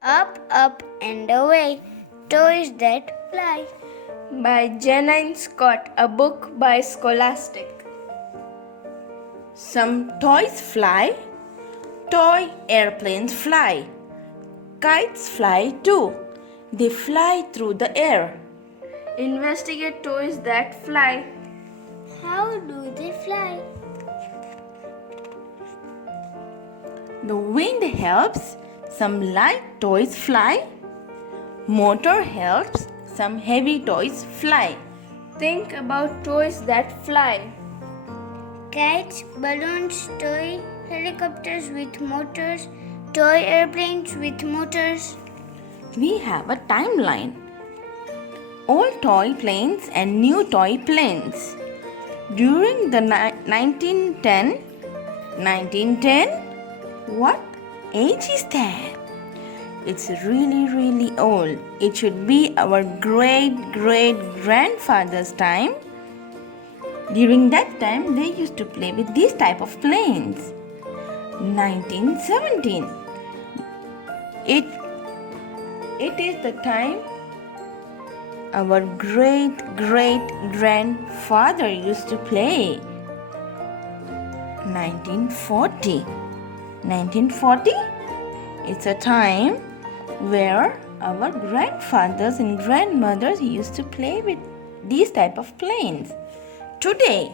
Up, up and away, toys that fly. By Janine Scott, a book by Scholastic. Some toys fly, toy airplanes fly. Kites fly too, they fly through the air. Investigate toys that fly. How do they fly? The wind helps some light toys fly. Motor helps some heavy toys fly. Think about toys that fly. Kites, balloons, toy helicopters with motors, toy airplanes with motors. We have a timeline. Old toy planes and new toy planes. During the 1910, what age is that? It's really old. It should be our great grandfather's time. During that time, they used to play with these type of planes. 1917. It is the time our great grandfather used to play. 1940. 1940? It's a time where our grandfathers and grandmothers used to play with these type of planes. Today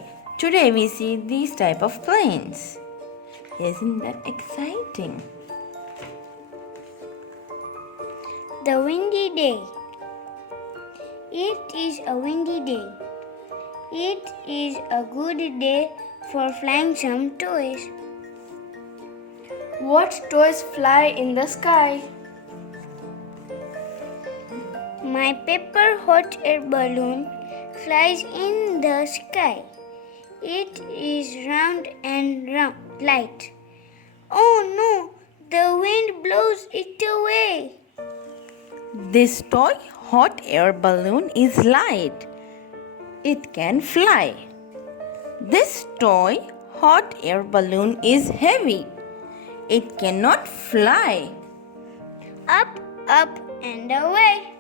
we see these type of planes. Isn't that exciting? The windy day. It is a windy day. It is a good day for flying some toys. What toys fly in the sky? My paper hot air balloon flies in the sky. It is round and light. Oh no, the wind blows it away. This toy hot air balloon is light. It can fly. This toy hot air balloon is heavy. It cannot fly. Up, up and away.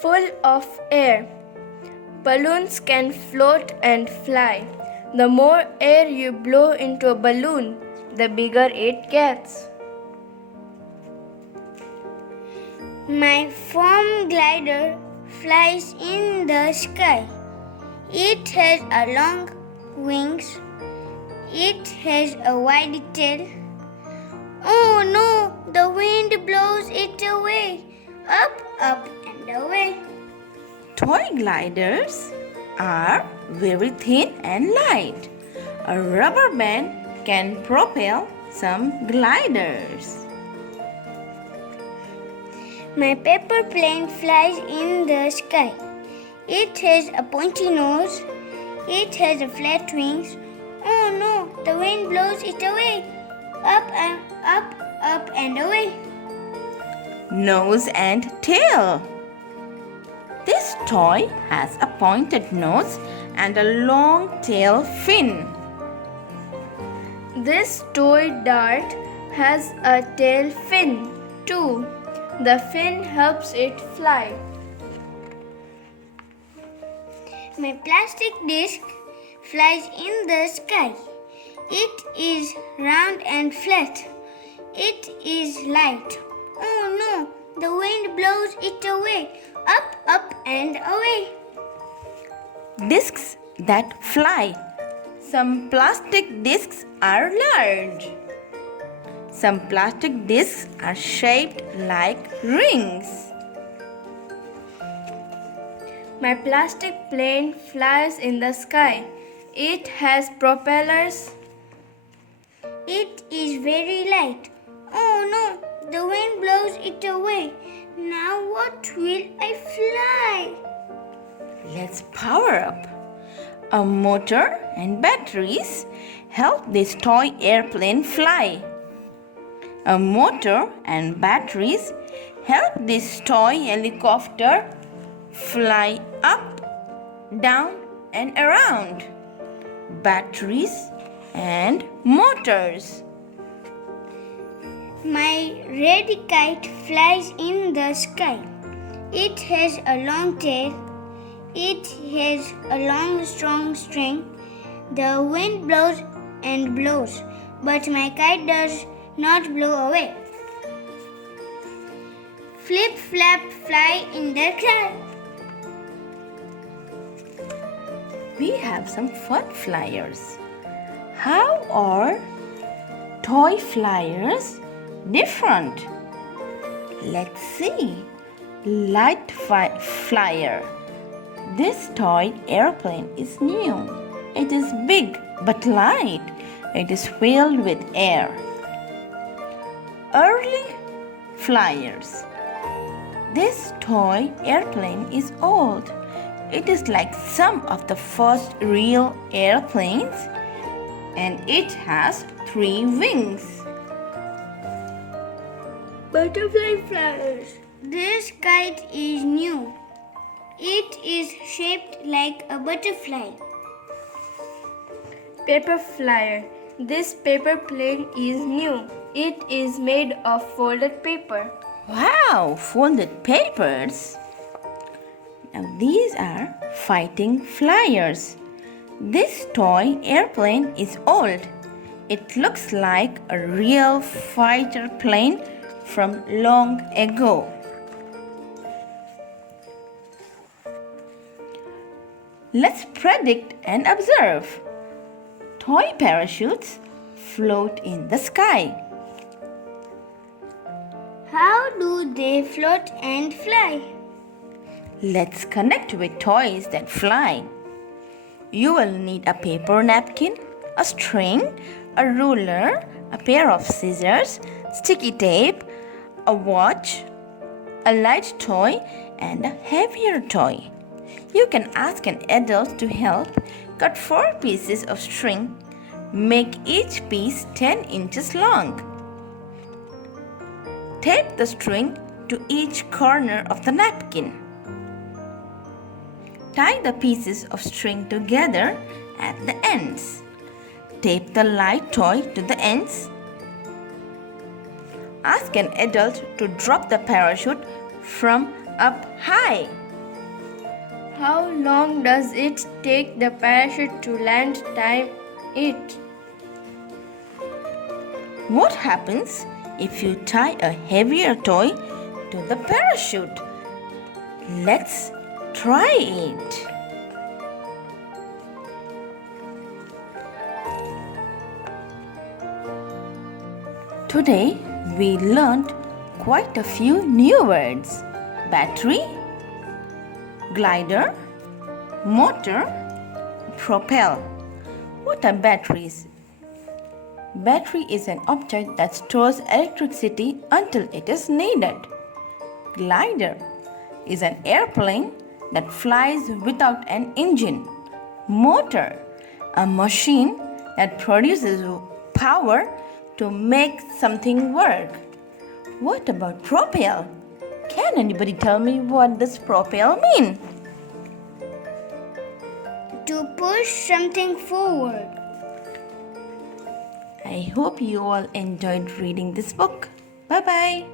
Full of air. Balloons can float and fly. The more air you blow into a balloon, the bigger it gets. My foam glider flies in the sky. It has a long wings. It has a wide tail. Oh no, the wind blows it away. Up, up and away. Toy gliders are very thin and light. A rubber band can propel some gliders. My paper plane flies in the sky. It has a pointy nose. It has a flat wings. Oh no, the wind blows it away. Up and away. Nose and tail. This toy has a pointed nose and a long tail fin. This toy dart has a tail fin too. The fin helps it fly. My plastic disc flies in the sky. It is round and flat. It is light. Oh no, the wind blows it away. Up and away. Discs that fly. Some plastic discs are large. Some plastic discs are shaped like rings. My plastic plane flies in the sky. It has propellers. It is very light. Oh no, the wind blows it away. Now what will I fly? Let's power up. A motor and batteries help this toy airplane fly. A motor and batteries help this toy helicopter fly up, down and around. Batteries and motors. My red kite flies in the sky. It has a long tail. It has a long, strong string. The wind blows and blows, but my kite does not blow away. Flip, flap, fly in the sky. We have some fun flyers. How are toy flyers different? Let's see. Light flyer. This toy airplane is new. It is big but light. It is filled with air. Early flyers. This toy airplane is old. It is like some of the first real airplanes, and it has 3 wings. Butterfly flyers. This kite is new. It is shaped like a butterfly. Paper flyer. This paper plane is new. It is made of folded paper. Wow, folded papers. Now these are fighting flyers. This toy airplane is old. It looks like a real fighter plane from long ago. Let's predict and observe. Toy parachutes float in the sky. How do they float and fly? Let's connect with toys that fly. You will need a paper napkin, a string, a ruler, a pair of scissors, sticky tape, a watch, a light toy, and a heavier toy. You can ask an adult to help. Cut 4 pieces of string. Make each piece 10 inches long. Tape the string to each corner of the napkin. Tie the pieces of string together at the ends. Tape the light toy to the ends. Ask an adult to drop the parachute from up high. How long does it take the parachute to land? Time it. What happens if you tie a heavier toy to the parachute? Let's try it. Today we learned quite a few new words. Battery, glider, motor, propel. What are batteries? Battery is an object that stores electricity until it is needed. Glider is an airplane that flies without an engine. Motor, a machine that produces power to make something work. What about propel? Can anybody tell me what does propel mean? To push something forward. I hope you all enjoyed reading this book. Bye bye.